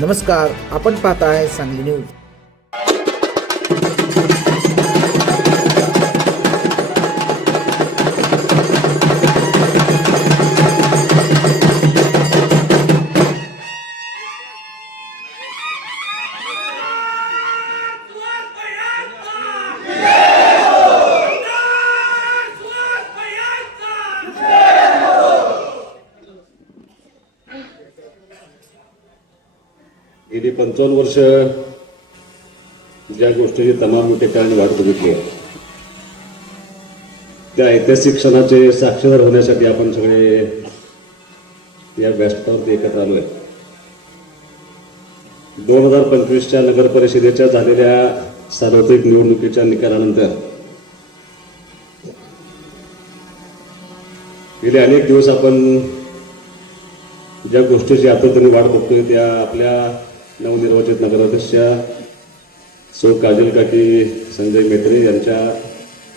नमस्कार, आपण पाहताय सांगली न्यूज. गेली 55 वर्ष ज्या गोष्टीची तमाम ठिकाणी वाट बघितली त्या ऐतिहासिक क्षणाचे साक्षीदार होण्यासाठी आपण सगळे या व्यासपीठावरती एकत्र आलोय. 2025च्या नगर परिषदेच्या झालेल्या सार्वत्रिक निवडणुकीच्या निकालानंतर गेले अनेक दिवस आपण ज्या गोष्टीची आतुरतेने वाट बघतोय त्या आपल्या नवनिर्वाचित नगराध्यक्षा सौ काजल काकी संजय मेत्रे यांच्या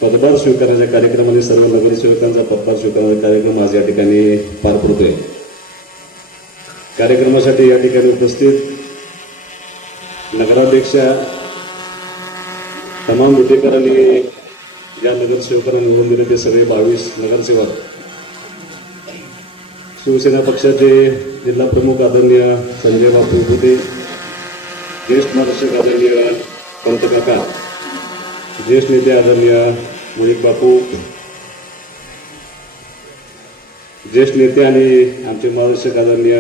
पदभार स्वीकारण्याच्या कार्यक्रमाने सर्व नगरसेवकांचा पदभार स्वीकारण्याचा कार्यक्रम आज या ठिकाणी पार पडतोय. कार्यक्रमासाठी या ठिकाणी उपस्थित नगराध्यक्षा तमाम विटेकरांनी ज्या नगरसेवकांना निवडून दिले ते सगळे 22 नगरसेवक, शिवसेना पक्षाचे जिल्हा प्रमुख आदरणीय संजय बापू भुते, ज्येष्ठ मार्गदर्शक आदरणीय पंतकाका, ज्येष्ठ नेते आदरणीय मुळीक बापू, ज्येष्ठ नेते आणि आमचे मार्गदर्शक आदरणीय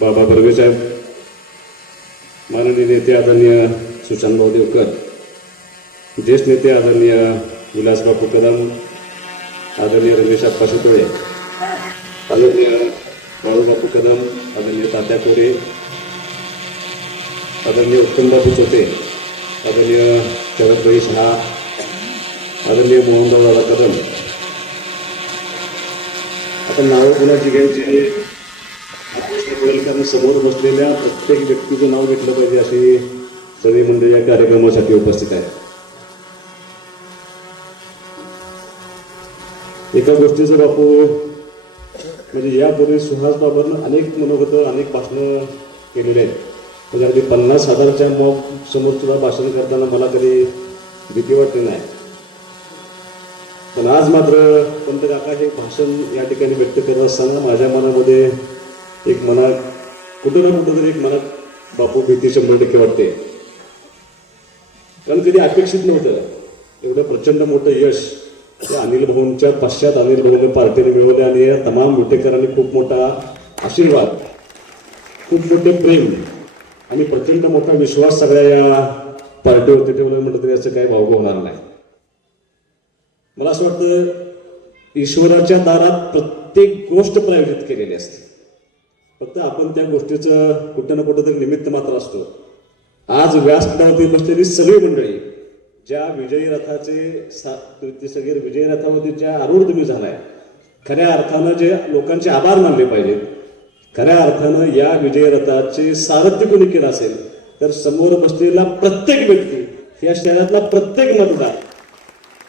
बाबा बर्वे साहेब, माननीय नेते आदरणीय सुशांतभाऊ देवकर, ज्येष्ठ नेते आदरणीय विलास बापू कदम, आदरणीय रमेश आप्पा सुतळे, आदरणीय बाळूबापू कदम, आदरणीय तात्या कोरे, आदरणीय उत्तमबापू चोते, आदरणीय शरदभाई शहा, आदरणीय मोहनदादा कदम. आपण नावं कोणाची घ्यायची कारण समोर बसलेल्या प्रत्येक व्यक्तीचं नाव घेतलं पाहिजे अशी सगळी मंडळी या कार्यक्रमासाठी उपस्थित आहे. एका गोष्टीचं बापू म्हणजे यापूर्वी सुहास बाबांना अनेक मनोगत अनेक भाषणं केलेले आहेत. म्हणजे अगदी 50,000च्या मॉब समोर सुद्धा भाषण करताना मला कधी भीती वाटली नाही. पण आज मात्र पंतकाका हे भाषण या ठिकाणी व्यक्त करत असताना माझ्या मनामध्ये एक मनात कुठं ना कुठं तरी एक मनात बापू भीती 100% वाटते. कारण कधी अपेक्षित नव्हतं एवढं प्रचंड मोठं यश त्या अनिल भाऊंच्या पश्चात अनिल भाऊने पार्टीने मिळवले आणि या तमाम विटेकरांनी खूप मोठा आशीर्वाद, खूप मोठे प्रेम आणि प्रचंड मोठा विश्वास सगळ्या या पार्टीवरती ठेवलं म्हटलं तरी असं काही भावगं होणार नाही. मला असं वाटतं ईश्वराच्या दारात प्रत्येक गोष्ट प्रायोजित केलेली असते. फक्त आपण त्या गोष्टीचं कुठं ना कुठं तरी निमित्त मात्र असतो. आज व्यासपीठावरती बसलेली सगळी मंडळी ज्या विजयी रथाचे सगळे विजयी रथावरती ज्या आरूढ तुम्ही झालाय, खऱ्या अर्थानं जे लोकांचे आभार मानले पाहिजेत. खऱ्या अर्थानं या विजयी रथाचे सारथ्य कोणी केलं असेल तर समोर बसलेला प्रत्येक व्यक्ती, या शहरातला प्रत्येक मतदार,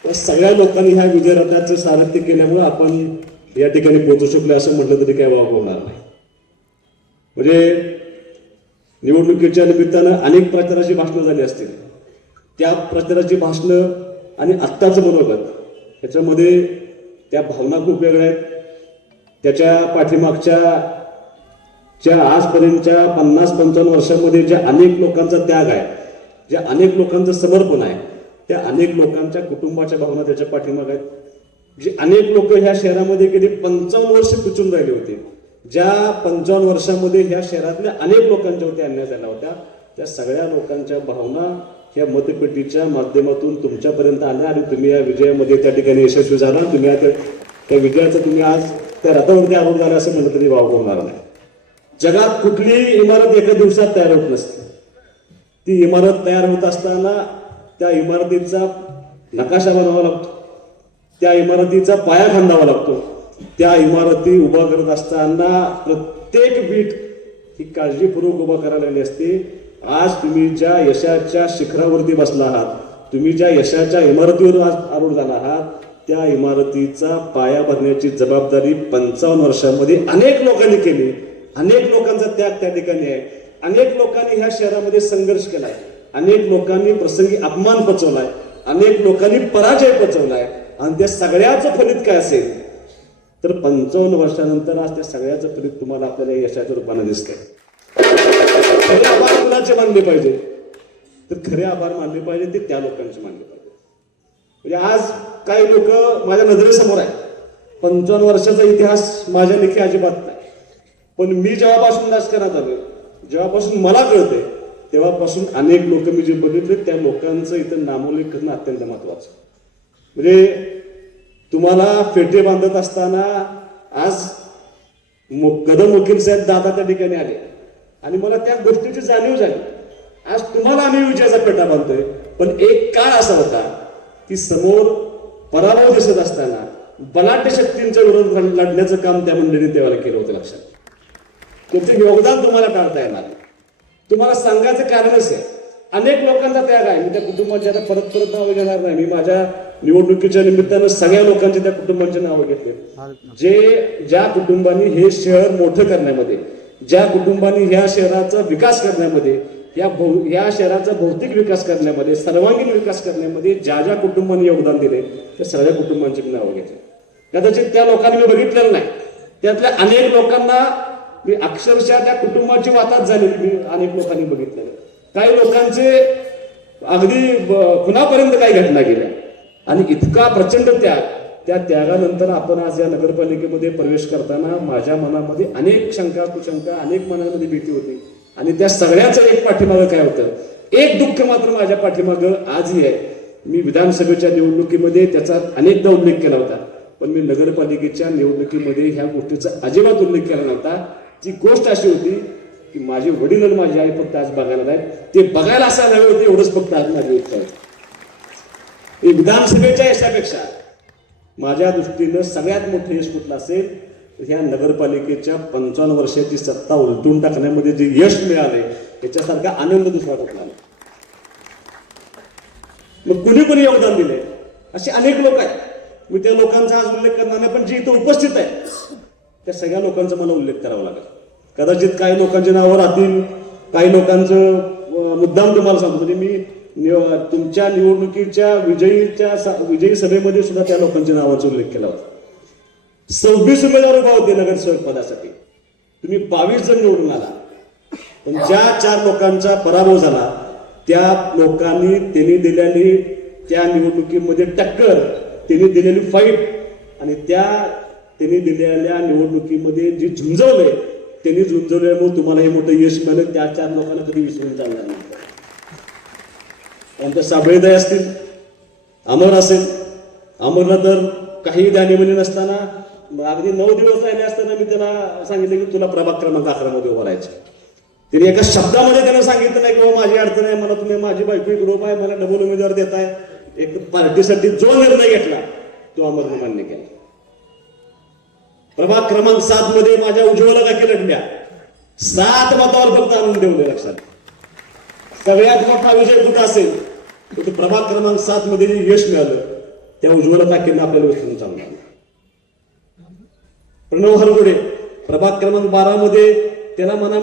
या सगळ्या लोकांनी ह्या विजय रथाचं सारथ्य केल्यामुळे आपण या ठिकाणी पोहोचू शकलो असं म्हटलं तरी काही वाव होणार नाही. म्हणजे निवडणुकीच्या निमित्तानं अनेक प्रचाराची भाषणं झाली असतील. त्या प्रचाराची भाषणं आणि आत्ताचं मनोगत ह्याच्यामध्ये त्या भावना खूप वेगळ्या आहेत. त्याच्या पाठीमागच्या आजपर्यंतच्या 50-55 वर्षांमध्ये ज्या अनेक लोकांचा त्याग आहे, ज्या अनेक लोकांचं समर्पण आहे, त्या अनेक लोकांच्या कुटुंबाच्या भावना त्याच्या पाठीमाग आहेत. जे अनेक लोक ह्या शहरामध्ये गेली 55 वर्ष पिचून राहिले होते, ज्या 55 वर्षांमध्ये ह्या शहरातल्या अनेक लोकांच्यावरती अन्याय झाला होता, त्या सगळ्या लोकांच्या भावना ह्या मतपेटीच्या माध्यमातून तुमच्यापर्यंत आल्या आणि तुम्ही या विजयामध्ये त्या ठिकाणी यशस्वी झाला. तुम्ही त्या विजयाचं तुम्ही आज त्या रथावरती आरूढ झाला असं म्हटलं तरी वाव होणार नाही. जगात कुठलीही इमारत एका दिवसात तयार होत नसते. ती इमारत तयार होत असताना त्या इमारतीचा नकाशा बनवावा लागतो, त्या इमारतीचा पाया खांदावा लागतो, त्या इमारती उभा करत असताना प्रत्येक वीट ही काळजीपूर्वक उभा करायला असते. आज तुम्ही ज्या यशाच्या शिखरावरती बसला आहात, तुम्ही ज्या यशाच्या इमारतीवर आज आरूढ झाला आहात, त्या इमारतीचा पाया भरण्याची जबाबदारी 55 वर्षांमध्ये अनेक लोकांनी केली. अनेक लोकांचा त्याग त्या ठिकाणी आहे. अनेक लोकांनी ह्या शहरामध्ये संघर्ष केलाय. अनेक लोकांनी प्रसंगी अपमान पचवलाय. अनेक लोकांनी पराजय पचवलाय. आणि त्या सगळ्याचं फलित काय असेल तर 55 वर्षानंतर आज त्या सगळ्याचं फलित तुम्हाला आपल्याला यशाच्या रूपाने दिसतंय. खरे आभार कुणाचे मानले पाहिजे तर खरे आभार मानले पाहिजे ते त्या लोकांचे मानले पाहिजे. म्हणजे आज काही लोक माझ्या नजरेसमोर आहे. 55 वर्षाचा इतिहास माझ्या लेखी अजिबात नाही. पण मी जेव्हापासून राजकारणात आलो, जेव्हापासून मला कळते तेव्हापासून अनेक लोक मी जे बघितले त्या लोकांचं इथं नामोल्लेख करणं अत्यंत महत्वाचं. म्हणजे तुम्हाला फेटे बांधत असताना आज कदम वकील साहेब दादा त्या ठिकाणी आले आणि मला त्या गोष्टीची जाणीव झाली. आज तुम्हाला आम्ही विजयाचा फेटा बांधतोय. पण एक काळ असा होता की समोर पराभव दिसत असताना बलाढ्य शक्तींच्या विरोधात लढण्याचं काम त्या मंडळीने तेव्हा केलं होतं. लक्षात तुमचं योगदान तुम्हाला टाळता येणार. तुम्हाला सांगायचं कारणच आहे अनेक लोकांचा त्याग आहे. मी त्या कुटुंबांची आता परत परत नावं घेणार नाही. मी माझ्या निवडणुकीच्या निमित्तानं सगळ्या लोकांचे त्या कुटुंबांची नावं घेतले. ज्या कुटुंबांनी हे शहर मोठं करण्यामध्ये, ज्या कुटुंबांनी ह्या शहराचा विकास करण्यामध्ये, या शहराचा भौतिक विकास करण्यामध्ये, सर्वांगीण विकास करण्यामध्ये ज्या ज्या कुटुंबांनी योगदान दिले त्या सगळ्या कुटुंबांची मी नावं घेतली. कदाचित त्या लोकांनी मी बघितलेलं नाही. त्यातल्या अनेक लोकांना मी अक्षरशः त्या कुटुंबाची वाताच झालेली मी अनेक लोकांनी बघितलेलं. काही लोकांचे अगदी खुनापर्यंत काही घटना गेल्या आणि इतका प्रचंड त्याग. त्या त्यागानंतर आपण आज या नगरपालिकेमध्ये प्रवेश करताना माझ्या मनामध्ये अनेक शंका कुशंका, अनेक मनामध्ये भीती होती. आणि त्या सगळ्याचं एक पाठीमागं काय होतं, एक दुःख मात्र माझ्या पाठीमागं आजही आहे. मी विधानसभेच्या निवडणुकीमध्ये त्याचा अनेकदा उल्लेख केला होता. पण मी नगरपालिकेच्या निवडणुकीमध्ये ह्या गोष्टीचा अजिबात उल्लेख केला नव्हता. ती गोष्ट अशी होती की माझे वडील आणि माझी आई फक्त आज बघायला जाईल. ते बघायला असायला हवे होते एवढंच फक्त आज माझी इच्छा आहे. विधानसभेच्या यशापेक्षा माझ्या दृष्टीनं सगळ्यात मोठं यश कुठलं असेल तर ह्या नगरपालिकेच्या 55 वर्षाची सत्ता उलटून टाकण्यामध्ये जे यश मिळाले त्याच्यासारखा आनंद दुसरा कुठला नाही. मग कुणी कुणी योगदान दिले असे अनेक लोक आहेत. मी त्या लोकांचा आज उल्लेख करणार नाही. पण जे इथं उपस्थित आहे त्या सगळ्या लोकांचा मला उल्लेख करावा लागेल. कदाचित काही लोकांची नावं राहतील, काही लोकांचं मुद्दाम तुम्हाला सांगतो. म्हणजे मी तुमच्या निवडणुकीच्या विजयी सभेमध्ये सुद्धा त्या लोकांच्या नावाचा उल्लेख केला होता. 26 उमेदवार उभा होते नगरसेवक पदासाठी. तुम्ही 22 जण निवडून आला. पण ज्या 4 लोकांचा पराभव झाला त्या लोकांनी त्यांनी दिलेली त्या निवडणुकीमध्ये टक्कर, त्यांनी दिलेली फाईट आणि त्यांनी दिलेल्या निवडणुकीमध्ये जे झुंजवले त्यांनी झुंजवल्यामुळे तुम्हाला हे मोठं यश मिळालं. त्या 4 लोकांना कधी विसरून चालणार नाही. आमच्या साबळेदाय असतील, अमर असेल. अमरला तर काही द्याने नसताना अगदी 9 दिवस राहिले असताना मी त्याला सांगितलं की तुला प्रभाग क्रमांक 11 मध्ये उभं राहायचं. त्याने एका शब्दामध्ये त्यानं सांगितलं नाही की माझी अडचण आहे, मला तुम्ही माझी बायको ग्रुप आहे, मला डबल उमेदवार देताय. एक पार्टीसाठी जो निर्णय घेतला तो अमरने मान्य केला. प्रभाग क्रमांक 7 मध्ये माझ्या उज्ज्वला काकी लढल्या. 7 मतावर फक्त आणून ठेवले. लक्षात सगळ्यात मोठा विजय कुठं असेल तर प्रभाग क्रमांक 7 मध्ये जे यश मिळालं त्या उज्ज्वला काकींना आपल्याला विसरून चालणार. प्रणव हरगुडे प्रभाग क्रमांक 12 मध्ये त्यानं मला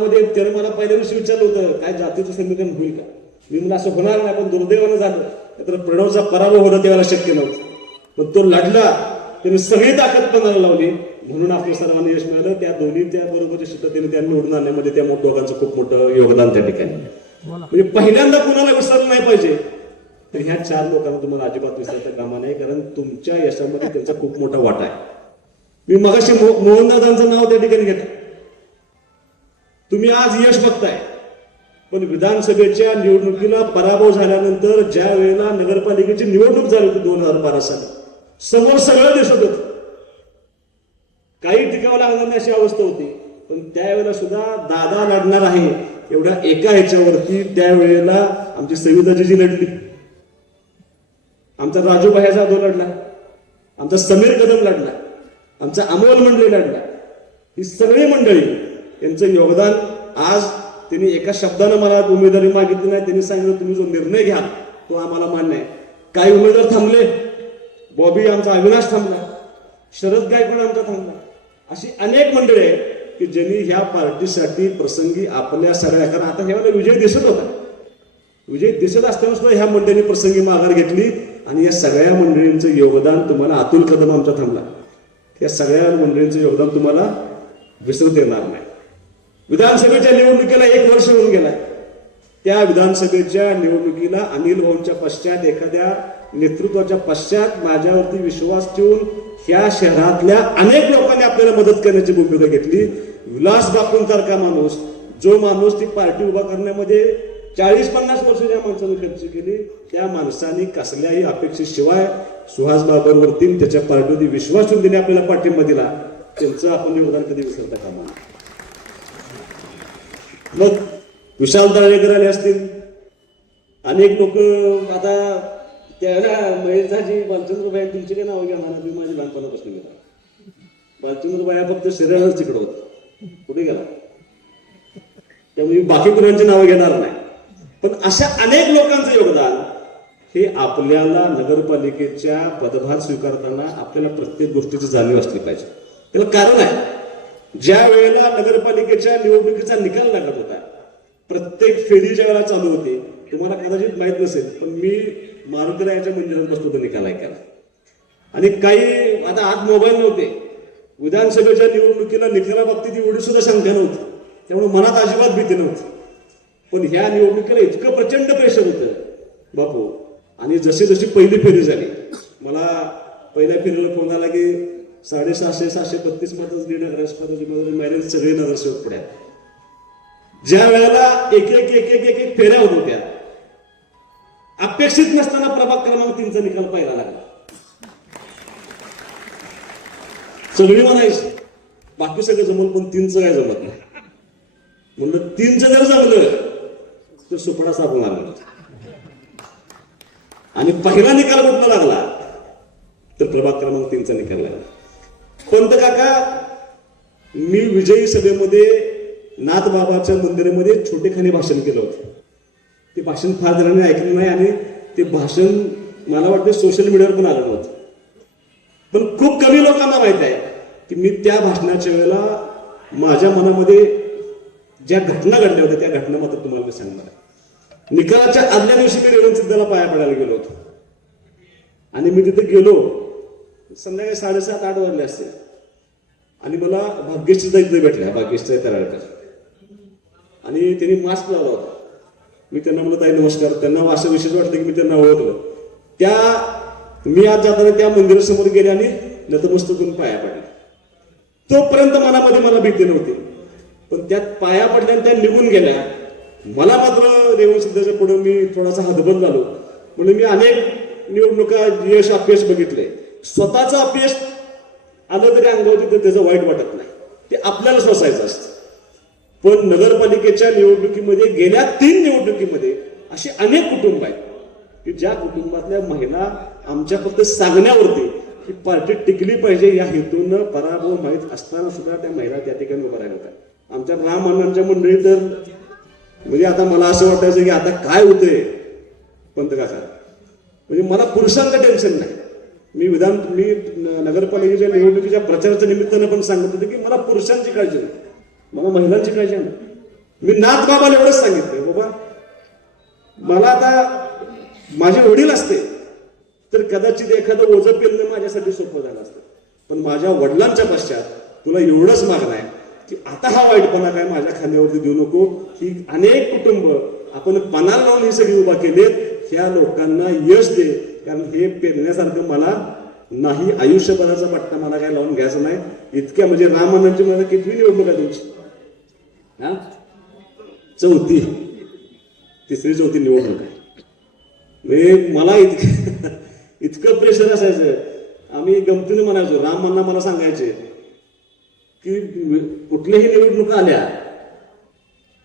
पहिल्या दिवशी विचारलं होतं काय जातीचं समीकरण होईल का. मी म्हणलं असं होणार नाही. पण दुर्दैवानं झालं. तर प्रणवचा पराभव होणं त्याला शक्य नव्हतं. पण तो लढला. त्यांनी सगळी ताकद पणाला लावली म्हणून आपल्या सर्वांना यश मिळालं. त्या दोन्ही त्या बरोबरच्या शिस्ततेने त्या निवडून आणण्यामध्ये त्या दोघांचं खूप मोठं योगदान त्या ठिकाणी. म्हणजे पहिल्यांदा कुणाला विसरलं नाही पाहिजे तर ह्या 4 लोकांना तुम्हाला अजिबात विसरायचं कामा नाही. कारण तुमच्या यशामध्ये त्यांचा खूप मोठा वाटा आहे. मी मगाशी मोहनदादांचं नाव त्या ठिकाणी घेतो. तुम्ही आज यश बघताय. पण विधानसभेच्या निवडणुकीला पराभव झाल्यानंतर ज्या वेळेला नगरपालिकेची निवडणूक झाली होती 2012 साली समोर सगळं दिसत होतं. काही टिकावं लागणार नाही अशी अवस्था होती. पण त्यावेळेला सुद्धा दादा लढणार आहे एवढ्या एका ह्याच्यावरती त्यावेळेला आमची सविताजी लढली, आमचा राजूभाई जाधव लढला, आमचा समीर कदम लढला, आमचा अमोल मंडळी लढला. ही सगळी मंडळी यांचं योगदान. आज त्यांनी एका शब्दानं मला उमेदवारी मागितली नाही. त्यांनी सांगितलं तुम्ही जो निर्णय घ्या तो आम्हाला मान्य आहे. काही उमेदवार थांबले. बॉबी आमचा अविनाश थांबला, शरद गायकवाड आमचा थांबला. अशी अनेक मंडळी आहेत की ज्यांनी ह्या पार्टीसाठी प्रसंगी आपल्या सगळ्या, कारण आता ह्यावेळेला विजय दिसत होता, विजय दिसत असताना सुद्धा ह्या मंडळींनी प्रसंगी माघार घेतली आणि या सगळ्या मंडळींचं योगदान तुम्हाला, अतुल कदम आमचा थांबला, या सगळ्या मंडळींचं योगदान तुम्हाला विसरता येणार नाही. विधानसभेच्या निवडणुकीला 1 वर्ष होऊन गेला. त्या विधानसभेच्या निवडणुकीला अनिल भाऊंच्या पश्चात, एखाद्या नेतृत्वाच्या पश्चात माझ्यावरती विश्वास ठेवून ह्या शहरातल्या अनेक लोकांनी आपल्याला मदत करण्याची भूमिका घेतली. विलास बापूंसारखा माणूस, जो माणूस ती पार्टी उभा करण्यामध्ये 40-50 वर्ष ज्या माणसाने खर्च केली, त्या माणसाने कसल्याही अपेक्षेशिवाय सुहास बाबरवरती त्याच्या पार्टीवरती विश्वास ठेवून दिले, आपल्याला पाठिंबा दिला. त्यांचं आपण योगदान कधी विसरता कामा नये. मग विशाल दळवेकर आले असतील, अनेक लोक, आता त्याला महेशजी बालचंद्रबाई, तुमची काय नावं घ्या म्हणा, तुम्ही माझी लहानपणापासून गेला. बालचंद्रबाई फक्त शरीरालाच तिकडं होतं, कुठे गेला, त्यामुळे बाकी कुणाची नावं घेणार नाही. पण अशा अनेक लोकांचं योगदान हे आपल्याला नगरपालिकेच्या पदभार स्वीकारताना आपल्याला प्रत्येक गोष्टीची जाणीव असली पाहिजे. त्याला कारण आहे, ज्या वेळेला नगरपालिकेच्या निवडणुकीचा निकाल लागत होता, प्रत्येक फेरी ज्या वेळेला चालू होती, तुम्हाला कदाचित माहित नसेल, पण मी मारुतीरायाच्या मंदिरात बसलो होतो निकाल ऐकायला. आणि काही, आता आज मोबाईल नव्हते, विधानसभेच्या निवडणुकीला निकालाबाबतीत एवढी सुद्धा शंका नव्हती, त्यामुळे मनात अजिबात भीती नव्हती. पण ह्या निवडणुकीला इतकं प्रचंड प्रेशर होतं बापू. आणि जशी जशी पहिली फेरी झाली, मला पहिल्या फेरीला फोन आला की 732 मतच लीड मॅरेज सगळे नगरसेवक पुढे. ज्या वेळेला एक एक फेऱ्या होत होत्या, अपेक्षित नसताना प्रभाग क्रमांक 3चा निकाल पाहायला लागला. सगळी म्हणायची बाकी सगळं जमल, पण 3चं काय जमत नाही. म्हणलं 3चं जर जमलं तर सुपडा सापडून लागला. आणि पहिला निकाल कुठला लागला तर प्रभाग क्रमांक 3चा निकाल लागला. पंत काका, मी विजयी सभेमध्ये नाथबाबाच्या मंदिरामध्ये छोटेखानी भाषण केलं होतं. ते भाषण फार जणांनी ऐकलं नाही आणि ते भाषण मला वाटतं सोशल मीडियावर पण आलं नव्हतं. पण खूप कमी लोकांना माहित आहे की मी त्या भाषणाच्या वेळेला माझ्या मनामध्ये ज्या घटना घडल्या होत्या त्या घटना मात्र तुम्हाला मी सांगणार आहे. निकालाच्या आदल्या दिवशी मी रेवण सिद्धाला पाया पडायला गेलो होतो आणि मी तिथे गेलो संध्याकाळी 7:30-8 वाजले असते आणि मला भाग्यश्रीचा इथे भेटल्या, भाग्यश्रीचा तराळकर, आणि त्यांनी मास्क लावला होता. मी त्यांना म्हणत आहे नमस्कार. त्यांना असं विशेष वाटतं की मी त्यांना ओळखलं. मी आज जाताना त्या मंदिरासमोर गेले आणि नतमस्तक करून पाया पडले. तोपर्यंत मनामध्ये मला भीती नव्हती, पण त्यात पाया पडल्या त्या निघून गेल्या. मला मात्र रेवण सिद्धाच्या पुढे मी थोडासा हतबल झालो. म्हणून मी अनेक निवडणुका यश अपयश बघितले. स्वतःचं अपयश आलं तरी अंगावरती तर त्याचं वाईट वाटत नाही, ते आपल्याला सोसायचं असतं. पण नगरपालिकेच्या निवडणुकीमध्ये गेल्या 3 निवडणुकीमध्ये असे अनेक कुटुंब आहेत की ज्या कुटुंबातल्या महिला आमच्या फक्त सांगण्यावरती ही पार्टी टिकली पाहिजे या हेतून पराभव माहीत असताना सुद्धा त्या महिला त्या ठिकाणी उभा राहिल्या होत्या. आमच्या राम अण्णांच्या मंडळी तर म्हणजे आता मला असं वाटायचं की आता काय होतंय पंत काका, म्हणजे मला पुरुषांचं टेन्शन नाही. मी नगरपालिकेच्या निवडणुकीच्या प्रचाराच्या निमित्तानं पण सांगत होते की मला पुरुषांची काळजी नाही, मला महिलांची काळजी नाही. मी नाथबाबाला एवढंच सांगितलं, बाबा मला आता माझे वडील असते तर कदाचित एखादं ओझं पेलणं माझ्यासाठी सोपं झालं असतं, पण माझ्या वडिलांच्या पश्चात तुला एवढंच मागणं आहे की आता हा वाईटपणा काय माझ्या खांद्यावरती देऊ नको. ही अनेक कुटुंब आपण पणाला लावून ही सगळी उभा केलेत, ह्या लोकांना यश दे, कारण हे पेरण्यासारखं मला नाही, आयुष्यभराचा पट्टा मला काय लावून घ्यायचं नाही. इतक्या म्हणजे रामानंदची मला किती निवडणूक आहे तुमची? हा, 4थी, 3री-4थी निवडणूक आहे. मला इतकं प्रेशर असायचं. आम्ही गमतीने म्हणायचो, रामांना मला सांगायचे की कुठल्याही निवडणुका आल्या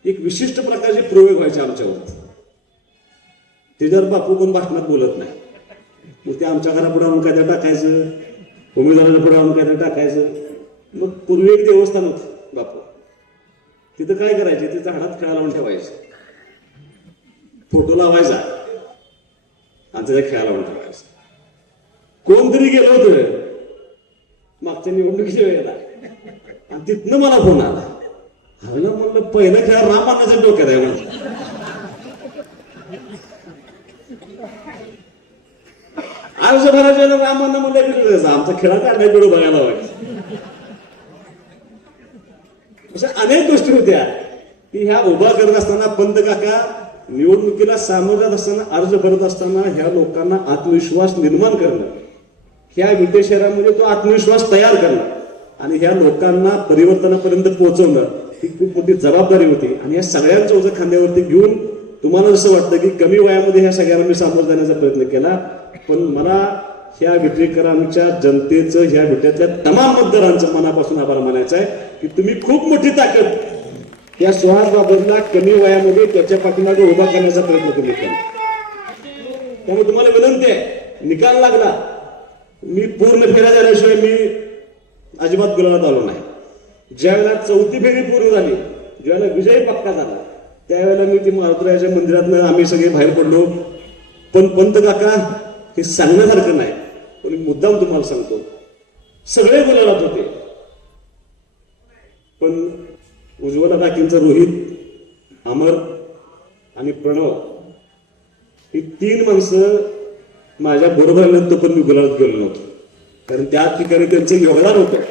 एक विशिष्ट प्रकारचे प्रयोग व्हायचे आमच्यावर. त्याच्यावर बापू पण भाषणात बोलत नाही, मग ते आमच्या घरापुढे आणून काय टाकायचं, उमेदवाराच्या पुढे आणून काय टाकायचं. मग पूर्वी एक देवस्थान होतं बापू, तिथं काय करायचे, तिथं हातात खेळा लावून ठेवायचे, फोटो लावायचा आणि त्याच्या खेळा लावून ठेवायचा. कोणतरी गेलं होतं मागच्या निवडणुकीच्या वेळेला, आणि तिथनं मला फोन आला. हल्ला म्हणलं पहिलं खेळ राम आणण्याच्या डोक्यात आहे म्हणलं. आयुष्यभराच्या रामांना म्हणलं आमचा खेळाचा अनेक वेळ बघायला व्हायचं. अशा अनेक गोष्टी होत्या की ह्या उभा करत असताना पंत काका निवडणुकीला सामोरं जात असताना अर्ज भरत असताना ह्या लोकांना आत्मविश्वास निर्माण करणं, ह्या विटे शहरामध्ये तो आत्मविश्वास तयार करणं आणि ह्या लोकांना परिवर्तनापर्यंत पोहोचवणं ही खूप मोठी जबाबदारी होती. आणि या सगळ्यांचं ओझं खांद्यावरती घेऊन तुम्हाला जसं वाटतं की कमी वयामध्ये ह्या सगळ्यांना मी सामोरं जाण्याचा प्रयत्न केला, पण मला ह्या विटेकरांच्या जनतेचं, ह्या विट्यातल्या तमाम मतदारांचं मनापासून आभार मानायचं आहे की तुम्ही खूप मोठी ताकद या सुहास बाबतला कमी वयामध्ये त्याच्या पाठीमागे उभा करण्याचा प्रयत्न तुम्ही केला. त्यामुळे तुम्हाला विनंती आहे, निकाल लागला, मी पूर्ण फेऱ्या झाल्याशिवाय मी अजिबात गुलाबात आलो नाही. ज्यावेळेला चौथी फेरी पूर्ण झाली, ज्यावेळेला विजय पक्का झाला, त्यावेळेला मी ती मारुतीरायाच्या मंदिरातनं आम्ही सगळे बाहेर पडलो. पण पंत काका हे सांगण्यासारखं नाही, पण मुद्दाम तुम्हाला सांगतो, सगळे गुलाबात होते, पण उज्ज्वला काकींचा रोहित, अमर आणि प्रणव ही तीन माणसं माझ्या बरोबर आल्यानंतर पण मी गुलाबात गेलो नव्हतो, कारण त्या ठिकाणी त्यांचं योगदान होतं.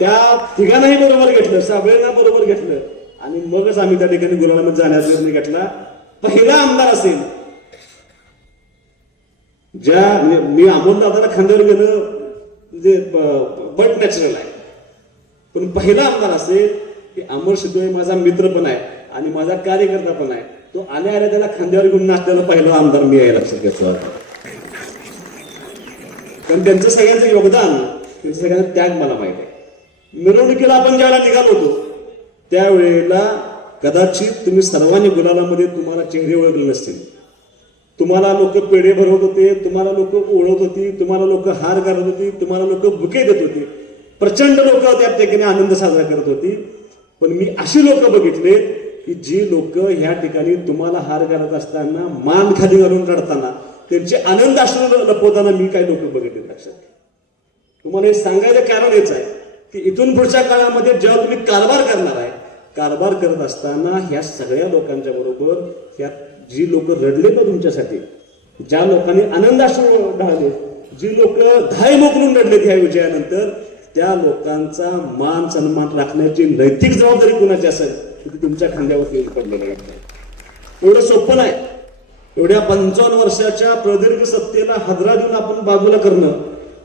त्या तिघांनाही बरोबर घेतलं, साबळेंना बरोबर घेतलं आणि मगच आम्ही त्या ठिकाणी गुलाबामध्ये जाण्याचा निर्णय घेतला. पहिला आमदार असेल ज्या मी अमोल दादाला खांद्यावर गेलं म्हणजे बट नॅचरल आहे, पण पहिला आमदार असेल की अमर शिदोळे माझा मित्र पण आहे आणि माझा कार्यकर्ता पण आहे, तो आल्या आल्या त्याला खांद्यावर घेऊन नाचलेला पहिला आमदार मी आहे, लक्षात घेतलं. कारण त्यांचं सगळ्यांचं योगदान, त्यांचं सगळ्यांचा त्याग मला माहित आहे. मिरवणुकीला आपण ज्यावेळेला निघालो होतो त्यावेळेला कदाचित तुम्ही सर्वांनी गुलालामध्ये तुम्हाला चेहरे ओळखले नसतील. तुम्हाला लोक पेढे भरवत होते, तुम्हाला लोक ओळखत होती, तुम्हाला लोक हार घालत होती, तुम्हाला लोक बुके देत होते, प्रचंड लोक त्या ठिकाणी आनंद साजरा करत होती. पण मी अशी लोक बघितले की जी लोक ह्या ठिकाणी तुम्हाला हार घालत असताना, मान खाली घालून रडताना, त्यांचे आनंद अश्रू लपवताना मी काही लोक बघितले. लक्षात तुम्हाला हे सांगायचं कारण हेच आहे की इथून पुढच्या काळामध्ये जेव्हा तुम्ही कारभार करणार आहे, कारभार करत असताना ह्या सगळ्या लोकांच्या बरोबर ह्या जी लोक रडले ना तुमच्यासाठी, ज्या लोकांनी आनंदाश्रू ढाळले, जी लोक धाय मोकलून रडलेत ह्या विजयानंतर, त्या लोकांचा मान सन्मान राखण्याची नैतिक जबाबदारी कुणाची असेल ती तुमच्या खांद्यावर पडलेली आहे. एवढं सोपं नाही. एवढ्या 55 वर्षाच्या प्रदीर्घ सत्तेला हादरा देऊन आपण बाजूला करणं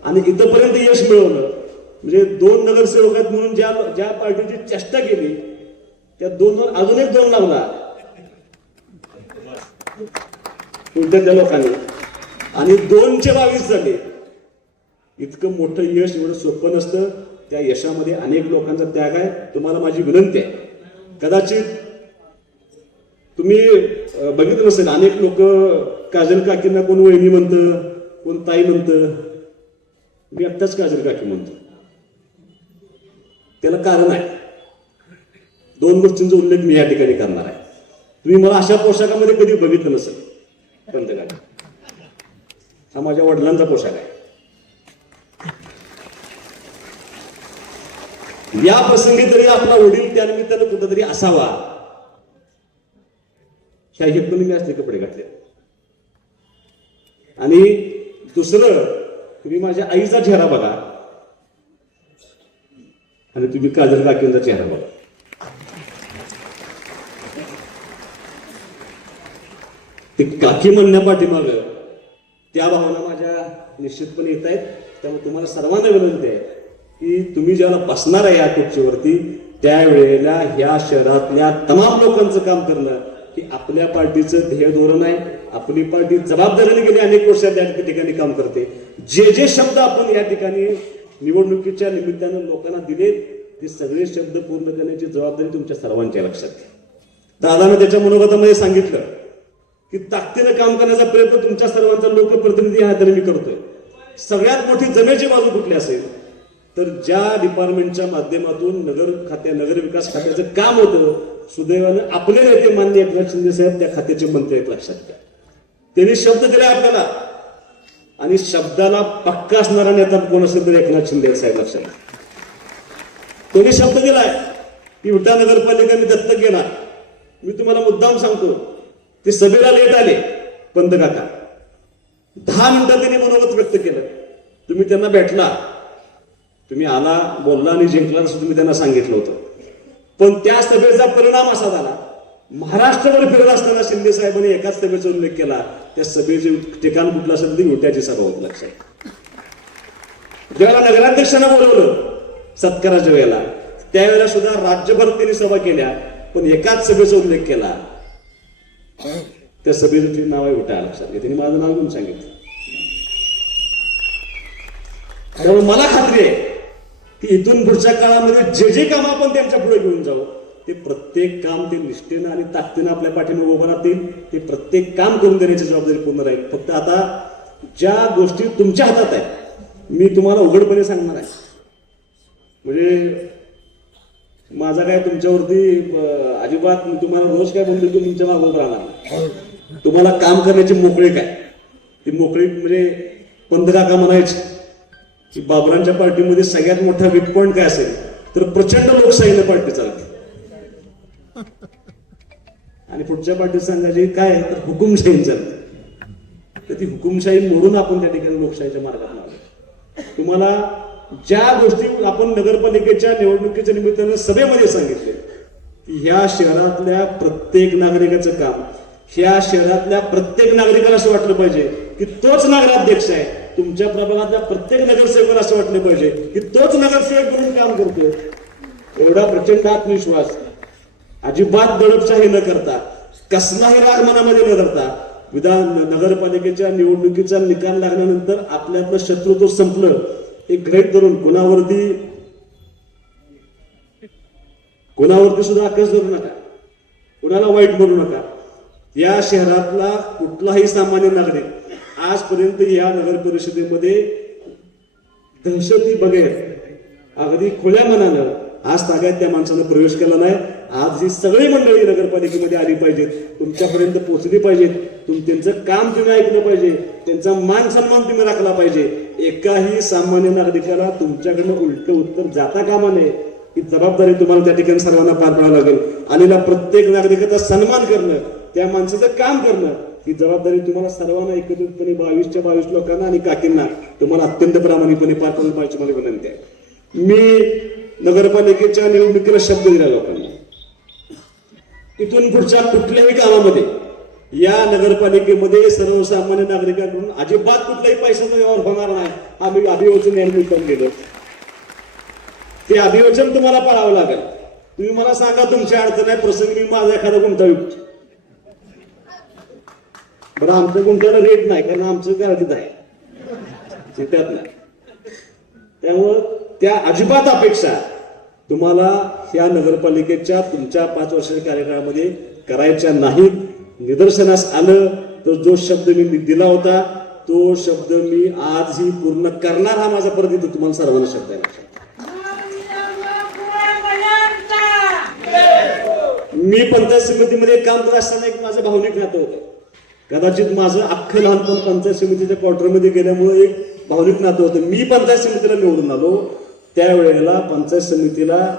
आणि इथपर्यंत यश मिळवलं, म्हणजे 2 नगरसेवक आहेत म्हणून ज्या पार्टीची चेष्टा केली त्या 2 अजून एक 2 लावला उलट्या लोकांनी आणि 2चे 22 झाले. इतकं मोठं यश एवढं सोपं नसतं. त्या यशामध्ये अनेक लोकांचा त्याग आहे. तुम्हाला माझी विनंती आहे, कदाचित तुम्ही बघितलं नसेल, अनेक लोक काजल काकींना कोण वहिनी म्हणतं, कोण ताई म्हणतं, मी आत्ताच काजल काकी म्हणतो. त्याला कारण आहे, 2 गोष्टींचा उल्लेख मी या ठिकाणी करणार आहे. तुम्ही मला अशा पोशाखामध्ये कधी बघितलं नसेल. पंतकाका हा माझ्या वडिलांचा पोशाख आहे. या प्रसंगी तरी आपला वडील त्यानिमित्तानं कुठंतरी असावा, ह्या हेतून मी असले कपडे घातले. आणि दुसरं, तुम्ही माझ्या आईचा चेहरा बघा आणि तुम्ही काजल काकींचा चेहरा बघा. ते काकी म्हणण्यापाठीमाग त्या भावना माझ्या निश्चितपणे येत आहेत. त्यामुळे तुम्हाला सर्वांना विनंती आहे की तुम्ही ज्याला बसणार आहे या खुर्चीवरती, त्यावेळेला ह्या शहरातल्या तमाम लोकांचं काम करणं की आपल्या पार्टीचं ध्येय धोरण आहे. आपली पार्टी जबाबदारीने गेली अनेक वर्ष त्या ठिकाणी काम करते. जे शब्द आपण या ठिकाणी निवडणुकीच्या निमित्तानं लोकांना दिले, ते सगळे शब्द पूर्ण करण्याची जबाबदारी तुमच्या सर्वांच्या लक्षात घ्या. दादानं त्याच्या मनोगतामध्ये सांगितलं की ताकदीनं काम करण्याचा प्रयत्न तुमच्या सर्वांचा लोकप्रतिनिधी ह्या तरी मी करतोय. सगळ्यात मोठी जमेची बाजू कुठली असेल तर ज्या डिपार्टमेंटच्या माध्यमातून नगर विकास खात्याचं काम होतं, सुदैवानं आपले नेते माननीय एकनाथ शिंदे साहेब त्या खात्याचे मंत्री आहेत. लक्षात घ्या, त्यांनी शब्द दिला आपल्याला आणि शब्दाला पक्का असणारा नेता कोण असेल तर एकनाथ शिंदे साहेब. लक्षात घ्या, त्यांनी शब्द दिलाय की विटा नगरपालिका मी दत्तक घेणार. मी तुम्हाला मुद्दाम सांगतो, ते सभेला लेट आले पंत काका, 10 मिनिटात त्यांनी मनोगत व्यक्त केलं. तुम्ही त्यांना भेटला, तुम्ही आला, बोलला आणि जिंकला असं तुम्ही त्यांना सांगितलं होतं. पण त्या सभेचा परिणाम असा झाला, महाराष्ट्रभर फिरत असताना शिंदे साहेबांनी एकाच सभेचा उल्लेख केला, त्या सभेचे ठिकाण कुठलं असेल ती विट्याची सभा होती. लक्षात, ज्यावेळेला नगराध्यक्षांना बोलवलं सत्काराच्या वेळेला, त्यावेळेला सुद्धा राज्यभर त्यांनी सभा केल्या, पण एकाच सभेचा उल्लेख केला. त्या सभेचं नाव आहे विटा. लक्षात घ्या, त्यांनी माझं नाव घेऊन सांगितलं. त्यामुळे मला खात्री आहे की इथून पुढच्या काळामध्ये जे जे काम आपण त्यांच्या पुढे घेऊन जाऊ, ते प्रत्येक काम ते निष्ठेनं आणि ताकदीनं आपल्या पाठीमागे उभं राहतील. ते प्रत्येक काम करून देण्याची जबाबदारी पूर्ण राहील. फक्त आता ज्या गोष्टी तुमच्या हातात आहेत, मी तुम्हाला उघडपणे सांगणार आहे. म्हणजे माझा काय तुमच्यावरती अजिबात, मी तुम्हाला रोज काय बोलतो की तुमच्या मागं उभं राहणार. तुम्हाला काम करण्याची मोकळी काय, ती मोकळी म्हणजे पंत काका म्हणायची की बाबरांच्या पार्टीमध्ये सगळ्यात मोठा वीक पॉईंट काय असेल तर प्रचंड लोकशाहीनं पार्टी चालते, आणि पुढच्या पार्टीत सांगायची काय तर हुकुमशाही चालते. तर ती हुकुमशाही मोडून आपण त्या ठिकाणी लोकशाहीच्या मार्गात आलो. तुम्हाला ज्या गोष्टी आपण नगरपालिकेच्या निवडणुकीच्या निमित्तानं सभेमध्ये सांगितले की ह्या शहरातल्या प्रत्येक नागरिकाचं काम, ह्या शहरातल्या प्रत्येक नागरिकाला असं वाटलं पाहिजे की तोच नगराध्यक्ष आहे. तुमच्या प्रभागातल्या प्रत्येक नगरसेवकाला असं वाटलं पाहिजे की तोच नगरसेवक म्हणून काम करतोय. एवढा प्रचंड आत्मविश्वास, अजिबात दडपशाही न करता, कसलाही राग मनामध्ये न धरता, नगरपालिकेच्या निवडणुकीचा निकाल लागल्यानंतर आपल्यातलं शत्रुत्व संपलं हे गृहीत धरून कोणावरती सुद्धा आकस धरू नका, कोणाला वाईट बोलू नका. या शहरातला कुठलाही सामान्य नागरिक आजपर्यंत या नगर परिषदेमध्ये दहशती बगैर अगदी खुल्या मनानं आज तागायत त्या माणसानं प्रवेश केला नाही. आज ही सगळी मंडळी नगरपालिकेमध्ये आली पाहिजेत, तुमच्यापर्यंत पोहोचली पाहिजेत, त्यांचं काम तुम्ही ऐकलं पाहिजे, त्यांचा मान सन्मान तुम्ही राखला पाहिजे. एकाही सामान्य नागरिकाला तुमच्याकडनं उलट उत्तर जाता कामा नये. ही जबाबदारी तुम्हाला त्या ठिकाणी सर्वांना पार पाडावी लागेल. आलेल्या प्रत्येक नागरिकाचा सन्मान करणं, त्या माणसाचं काम करणं, ही जबाबदारी तुम्हाला सर्वांना एकत्रितपणे 22 लोकांना आणि काकींना तुम्हाला अत्यंत प्रामाणिकपणे पार पाडलं पाहिजे मला विनंती आहे. मी नगरपालिकेच्या निवडणुकीला शब्द दिला लोकांना, इथून पुढच्या कुठल्याही कामामध्ये या नगरपालिकेमध्ये सर्वसामान्य नागरिकांकडून अजिबात कुठलाही पैशाचा व्यवहार होणार नाही. आम्ही अभिवचन या निमित्तानं केलं, ते अभिवचन तुम्हाला पाळावं लागेल. तुम्ही मला सांगा तुमच्या अडचण आहे, प्रसंगी मी माझा एखादा गुंठा विकतो. बरं, आमचं गुंठ्याला रेट नाही कारण आमचं गाडीत आहे, त्यात नाही. त्यामुळं त्या अजिबात अपेक्षा तुम्हाला या नगरपालिकेच्या तुमच्या 5 वर्षाच्या कार्यकाळामध्ये करायच्या नाहीत. निदर्शनास आलं तर जो शब्द मी दिला होता तो शब्द मी आजही पूर्ण करणार, हा माझा परत इथं तुम्हाला सर्वांना शब्द आहे. मी पंचायत समितीमध्ये काम करत असताना एक माझं भावनिक नातं होतं. कदाचित माझं अख्खं लहानपण पंचायत समितीच्या क्वार्टरमध्ये गेल्यामुळे एक भावनिक नातं होतं. मी पंचायत समितीला निवडून आलो त्यावेळेला पंचायत समितीला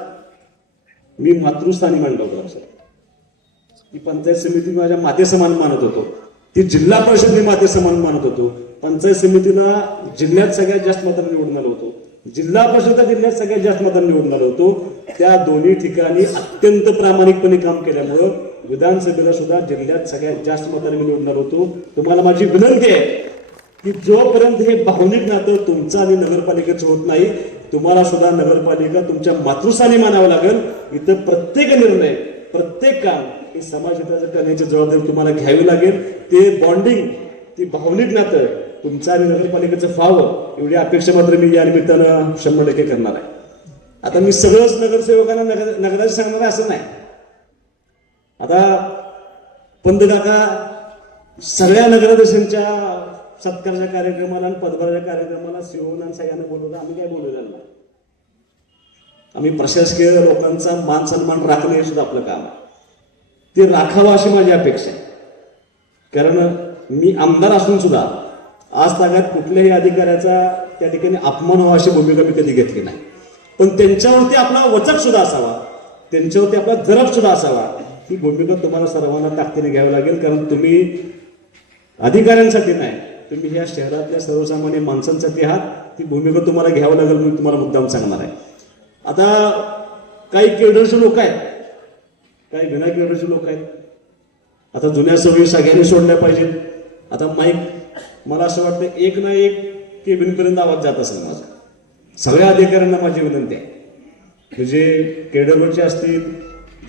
मी मातृस्थानी मांडलं होतं. ती पंचायत समिती माझ्या माते समान मानत होतो, ती जिल्हा परिषद मी माते समान मानत होतो. पंचायत समितीला जिल्ह्यात सगळ्यात जास्त मतांनी निवडून आलो होतो, जिल्हा परिषद जिल्ह्यात सगळ्यात जास्त मतांनी निवडून आलो होतो. त्या दोन्ही ठिकाणी अत्यंत प्रामाणिकपणे काम केल्यामुळं विधानसभेला सुद्धा जिल्ह्यात सगळ्यात जास्त मतांनी निवडून आलो होतो. तुम्हाला माझी विनंती आहे की जोपर्यंत हे भावनिक नातं तुमचं आणि नगरपालिकेचं होत नाही, तुम्हाला सुद्धा नगरपालिका तुमच्या मातृस्थानी मानावं लागेल. इथं प्रत्येक निर्णय, प्रत्येक काम हे समाजहिताचं करण्याची जबाबदारी तुम्हाला घ्यावी लागेल. ते बॉन्डिंग, ती भावनिक नातं तुमचं आणि नगरपालिकेचं व्हावं एवढी अपेक्षा मात्र मी या निमित्तानं 100% करणार आहे. आता मी सगळंच नगरसेवकांना नगराचं सांगणार आहे असं नाही. आता पंत काका सगळ्या नगराध्यक्षांच्या सत्काराच्या कार्यक्रमाला आणि पदभाराच्या कार्यक्रमाला शिवून सगळ्यांना बोलवलं. आम्ही काय बोलवलं नाही. आम्ही प्रशासकीय लोकांचा मान सन्मान राखणं हे सुद्धा आपलं काम आहे. ते राखावं अशी माझी अपेक्षा आहे. कारण मी आमदार असून सुद्धा आज तागात कुठल्याही अधिकाऱ्याचा त्या ठिकाणी अपमान व्हावा अशी भूमिका मी कधी घेतली नाही. पण त्यांच्यावरती आपला वचक सुद्धा असावा, त्यांच्यावरती आपला जरब सुद्धा असावा. ही भूमिका तुम्हाला सर्वांना ताकदीने घ्यावी लागेल, कारण तुम्ही अधिकाऱ्यांसाठी नाही, तुम्ही ह्या शहरातल्या सर्वसामान्य माणसांसाठी आहात. ती भूमिका तुम्हाला घ्यावं लागेल. मी तुम्हाला मुद्दाम सांगणार आहे. आता काही केडरचे लोक आहेत, काही बिना केडरचे लोक आहेत. आता जुन्या सवयी सगळ्यांनी सोडल्या पाहिजेत. आता माईक मला असं वाटतं एक ना एक केबिनपर्यंत आवाज जात असेल माझा. सगळ्या अधिकाऱ्यांना माझी विनंती आहे, जे केडरवरचे असतील,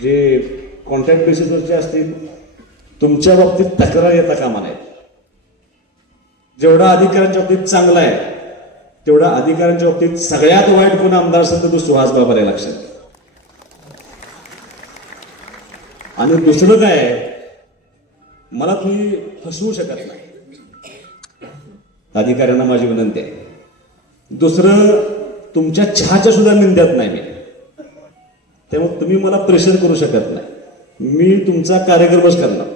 जे कॉन्ट्रॅक्ट बेसिसवरचे असतील, तुमच्या बाबतीत तक्रार येता कामा नये. जेवढा अधिकाऱ्यांच्या बाबतीत चांगला आहे तेवढा अधिकाऱ्यांच्या बाबतीत सगळ्यात वाईट कोण आमदार असेल तर तो सुहास बाबर आहे, लक्षात. आणि दुसरं काय आहे, मला तुम्ही फसवू शकत नाही. अधिकाऱ्यांना माझी विनंती आहे. दुसरं, तुमच्या चहाच्या सुद्धा निंद्यात नाही मी, त्यामुळे तुम्ही मला प्रेशर करू शकत नाही. मी तुमचा कार्यक्रमच करणार.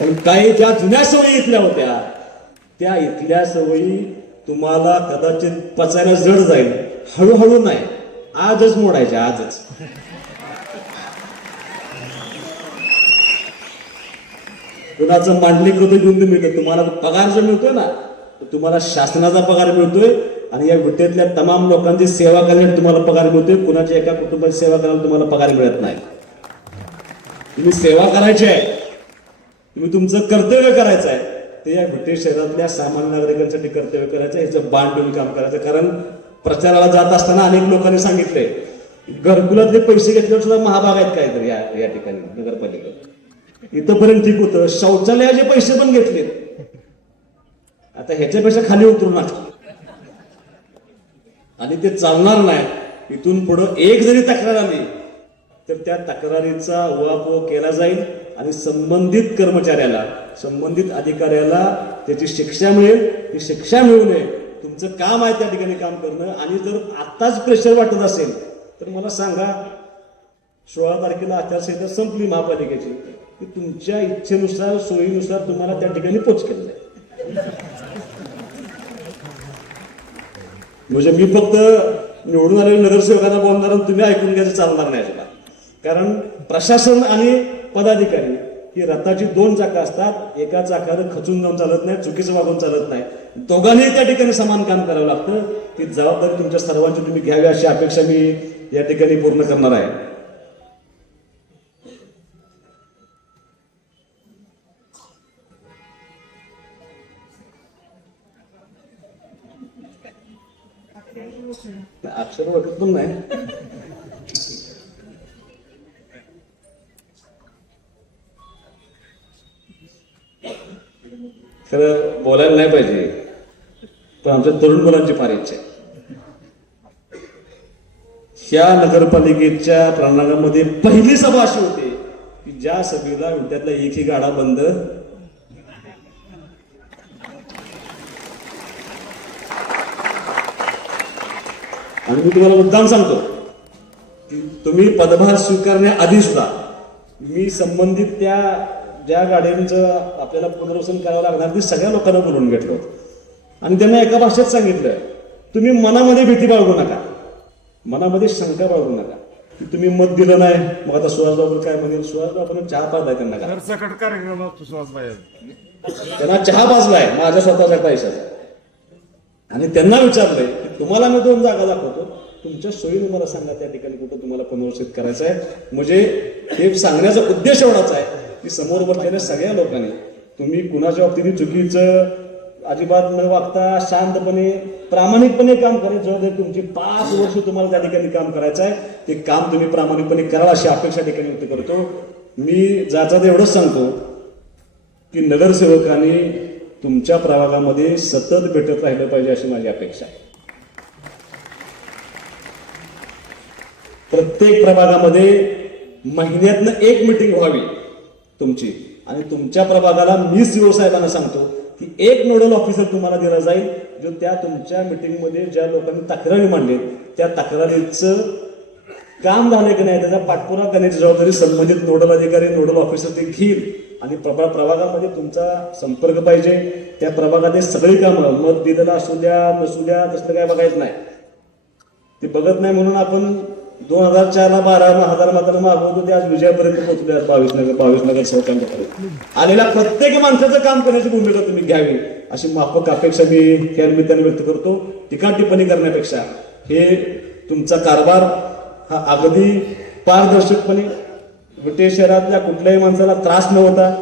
पण काही ज्या जुन्या सवयी इथल्या होत्या त्या इथल्या सवयी तुम्हाला कदाचित पचायला जड जाईल. हळूहळू नाही, आजच मोडायच्या, आजच. कुणाचं मांडलिक होतं घेऊन मिळतं. तुम्हाला पगार जो मिळतोय ना, तुम्हाला शासनाचा पगार मिळतोय आणि या विटेतल्या तमाम लोकांची सेवा करण्यासाठी तुम्हाला पगार मिळतोय. कुणाच्या एका कुटुंबाची सेवा करायला तुम्हाला पगार मिळत नाही. तुम्ही सेवा करायची आहे, तुम्ही तुमचं कर्तव्य करायचं आहे, ते या विटे शहरातल्या सामान्य नागरिकांसाठी कर्तव्य करायचं, ह्याचं बाण ठेवून काम करायचं. कारण प्रचाराला जात असताना अनेक लोकांनी सांगितलंय घरकुलातले पैसे घेतल्यावर सुद्धा महाभाग आहेत काहीतरी या ठिकाणी नगरपालिकेत. इथंपर्यंत ठीक होतं, शौचालयाचे पैसे पण घेतले. आता ह्याच्यापेक्षा खाली उतरू नका. आणि ते चालणार नाही. इथून पुढं एक जरी तक्रार आली तर त्या तक्रारीचा उहापोह केला जाईल आणि संबंधित कर्मचाऱ्याला, संबंधित अधिकाऱ्याला त्याची शिक्षा मिळेल. ती शिक्षा मिळू नये, तुमचं काम आहे त्या ठिकाणी काम करणं. आणि जर आत्ताच प्रेशर वाटत असेल तर मला सांगा, 16 तारखेला आचारसंहिता संपली महापालिकेची, की तुमच्या इच्छेनुसार, सोयीनुसार तुम्हाला त्या ठिकाणी पोच केलं जाईल. म्हणजे मी फक्त निवडून आलेल्या नगरसेवकांना बोलणार आणि तुम्ही ऐकून घ्यायचं चालणार नाही अजिबात. कारण प्रशासन आणि पदाधिकारी ही रथाची 2 चाकं असतात. एका चाकानं खचून जाऊन चालत नाही, चुकीचं वागून चालत नाही. दोघांनी त्या ठिकाणी समान काम करावं लागतं. ती जबाबदारी तुमच्या सर्वांची तुम्ही घ्यावी अशी अपेक्षा मी या ठिकाणी पूर्ण करणार आहे. अक्षर ओळखत पण नाही. खरं बोलायला नाही पाहिजे, पण आमच्या तरुण मुलांची फार इच्छा आहे. ह्या नगरपालिकेच्या प्रांगणामध्ये पहिली सभा अशी होती की ज्या सभेला विट्यातला एकही गाडा बंद आणि मी तुम्हाला मुद्दाम सांगतो की तुम्ही पदभार स्वीकारण्याआधी सुद्धा मी संबंधित त्या ज्या गाड्यांचं आपल्याला पुनर्वसन करावं लागणार ती सगळ्या लोकांना बोलवून घेतलं होतं आणि त्यांना एका भाषेत सांगितलं, तुम्ही मनामध्ये भीती बाळगू नका, मनामध्ये शंका बाळगू नका की तुम्ही मत दिलं नाही मग आता सुहासबाबू काय म्हणेल. सुहासबाबूंना चहा पाजलाय, त्यांना त्यांना चहा पाजलाय माझ्या स्वतःच्या पैशाचा. आणि त्यांना विचारलंय की तुम्हाला मी 2 जागा दाखवतो, तुमच्या सोयीने मला सांगा त्या ठिकाणी कुठं तुम्हाला पुनर्वसित करायचं आहे. म्हणजे हे सांगण्याचा उद्देश एवढाच आहे की समोर बसलेल्या सगळ्या लोकांनी तुम्ही कुणाच्या बाबतीत चुकीचं अजिबात न वागता शांतपणे प्रामाणिकपणे काम करायचं होतं. तुमची 5 वर्ष तुम्हाला त्या ठिकाणी काम करायचं आहे, ते काम तुम्ही प्रामाणिकपणे करावं अशी अपेक्षा ठिकाणी व्यक्त करतो. मी जाता एवढंच सांगतो की नगरसेवकांनी तुमच्या प्रभागामध्ये सतत भेटत राहिलं पाहिजे अशी माझी अपेक्षा आहे. प्रत्येक प्रभागामध्ये महिन्यातनं 1 मीटिंग व्हावी तुमची. आणि तुमच्या प्रभागाला मी सीओ साहेबांना सांगतो की 1 नोडल ऑफिसर तुम्हाला दिला जाईल, जो त्या तुमच्या मीटिंगमध्ये ज्या लोकांनी तक्रारी मांडली त्या तक्रारीचं काम झालं की नाही त्याचा पाठपुरावा करण्याची जबाबदारी संबंधित नोडल अधिकारी, नोडल ऑफिसर ते घेईल. आणि प्रभागामध्ये तुमचा संपर्क पाहिजे. त्या प्रभागातील सगळी कामं मत दिलेलं असू द्या नसू द्या तसलं काय बघायचं नाही. ते बघत नाही म्हणून आपण 2004ला 12,000 मतांना मागवतो ते आज विजयापर्यंत पोहोचले. 22 नगर सेवकांकडे आलेल्या प्रत्येक माणसाचं काम करण्याची भूमिका तुम्ही घ्यावी अशी माफक अपेक्षा मी या निमित्ताने व्यक्त करतो. टीका टिप्पणी करण्यापेक्षा हे तुमचा कारभार हा अगदी पारदर्शकपणे विटे शहरातल्या कुठल्याही माणसाला त्रास न होता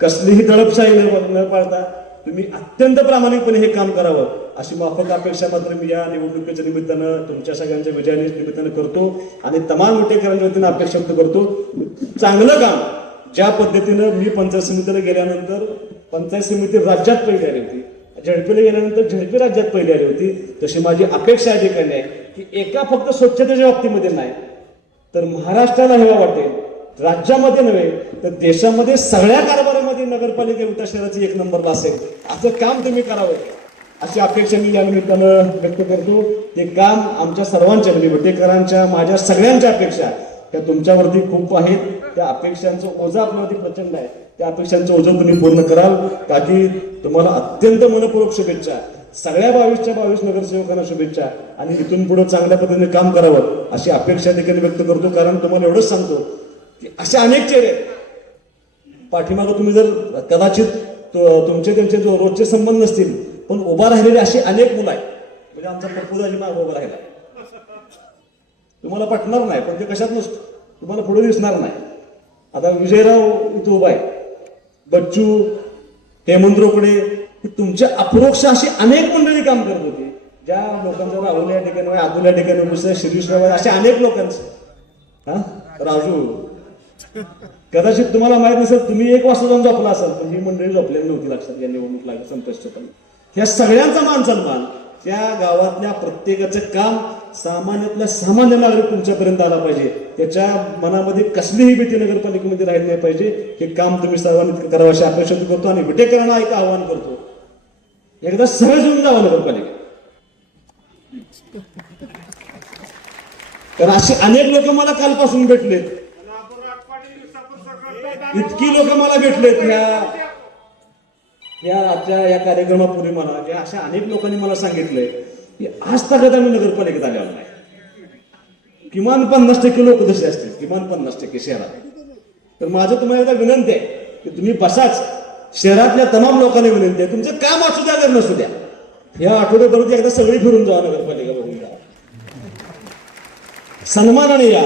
कसलीही दडपशाही न पाळता तुम्ही अत्यंत प्रामाणिकपणे हे काम करावं अशी माफक अपेक्षा मात्र मी या निवडणुकीच्या निमित्तानं तुमच्या सगळ्यांच्या विजयाच्या निमित्तानं करतो. आणि तमाम विटेकरांच्या वतीनं अपेक्षा व्यक्त करतो. चांगलं काम ज्या पद्धतीनं मी पंचायत समितीला गेल्यानंतर पंचायत समिती राज्यात पहिली आली होती, झडपीला गेल्यानंतर झडपी राज्यात पहिली आली होती, तशी माझी अपेक्षा या ठिकाणी आहे की एका फक्त स्वच्छतेच्या बाबतीमध्ये नाही तर महाराष्ट्राला हेवा वाटेल, राज्यामध्ये नव्हे तर देशामध्ये सगळ्या कारभारामध्ये नगरपालिका विटा शहराची 1 नंबरला असेल असं काम तुम्ही करावं अशी अपेक्षा मी या निमित्तानं व्यक्त करतो. ते काम आमच्या सर्वांच्या म्हणजे विटेकरांच्या माझ्या सगळ्यांच्या अपेक्षा त्या तुमच्यावरती खूप आहेत. त्या अपेक्षांचं ओझं आपल्यावरती प्रचंड आहे. त्या अपेक्षांचं ओझं तुम्ही पूर्ण कराल. बाकी तुम्हाला अत्यंत मनपूर्वक शुभेच्छा. सगळ्या 22 नगरसेवकांना शुभेच्छा आणि इथून पुढे चांगल्या पद्धतीने काम करावं अशी अपेक्षा देखील व्यक्त करतो. कारण तुम्हाला एवढंच सांगतो की असे अनेक चेहरे पाठीमागं तुम्ही जर कदाचित तुमचे त्यांचे जो रोजचे संबंध नसतील पण उभा राहिलेले अशी अनेक मुलं आहेत. म्हणजे आमचा पप्पूदाजी मागे उभा राहिला तुम्हाला पटणार नाही पण ते कशात नसतो तुम्हाला पुढे दिसणार नाही. आता विजयराव इथं उभा आहे, बच्चू, हेमंत रोकडे, तुमच्या अपरोक्ष अशी अनेक मंडळी काम करत होती. ज्या लोकांचं राहुल या ठिकाणी अतुल या ठिकाणी शिरीषराव अशा अनेक लोकांचं हा राजू कदाचित तुम्हाला माहित नसेल तुम्ही 1 वाजता जाऊन झोपला असाल पण ही मंडळी झोपलेली नव्हती. लक्षात या निवडणूक लागली संतोषचं पण ह्या सगळ्यांचा मान सन्मान त्या गावातल्या प्रत्येकाचं काम सामान्यातल्या सामान्य नागरिक तुमच्यापर्यंत आला पाहिजे. त्याच्या मनामध्ये कसलीही भीती नगरपालिकेमध्ये राहिली नाही पाहिजे. हे काम तुम्ही सर्वांनी करावं अशी अपेक्षा करतो आणि विटेकरांना एक आवाहन करतो एकदा सहज होऊन जावं नगरपालिका. कारण असे अनेक लोक मला कालपासून भेटलेत, इतकी लोक मला भेटलेत या कार्यक्रमापूर्वी मला या अशा अनेक लोकांनी मला सांगितलंय की आज तक आम्ही नगरपालिकेत आलेलो नाही. किमान 50% लोक तसे असतील, किमान 50% शहरात. तर माझं तुम्हाला एकदा विनंती आहे की तुम्ही बसाच. शहरातल्या तमाम लोकांना विनंती आहे तुमचं काम असू द्या जर नसू द्या या आठवड्यापर्यंत एकदा सगळी फिरून जावा नगरपालिका बघून जा. सन्मानाने या,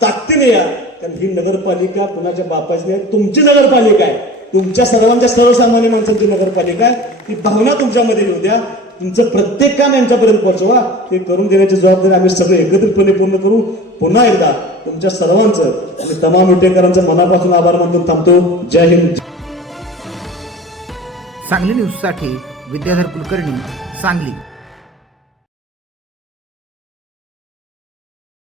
ताकदीने या. कारण ही नगरपालिका कुणाच्या बापाची नाही, तुमची नगरपालिका आहे. तुमच्या सर्वांच्या सर्वसामान्य माणसांची नगरपालिका आहे. ती भावना तुमच्यामध्ये येऊ द्या. तुमचं प्रत्येक काम यांच्यापर्यंत पोहोचवा. ते करून देण्याची जबाबदारी आम्ही सगळे एकत्रितपणे पूर्ण करू. पुन्हा एकदा तुमच्या सर्वांचं आणि तमाम विटेकरांचं मनापासून आभार मानून थांबतो. जय हिंद. सांगली न्यूजसाठी विद्याधर कुलकर्णी, सांगली.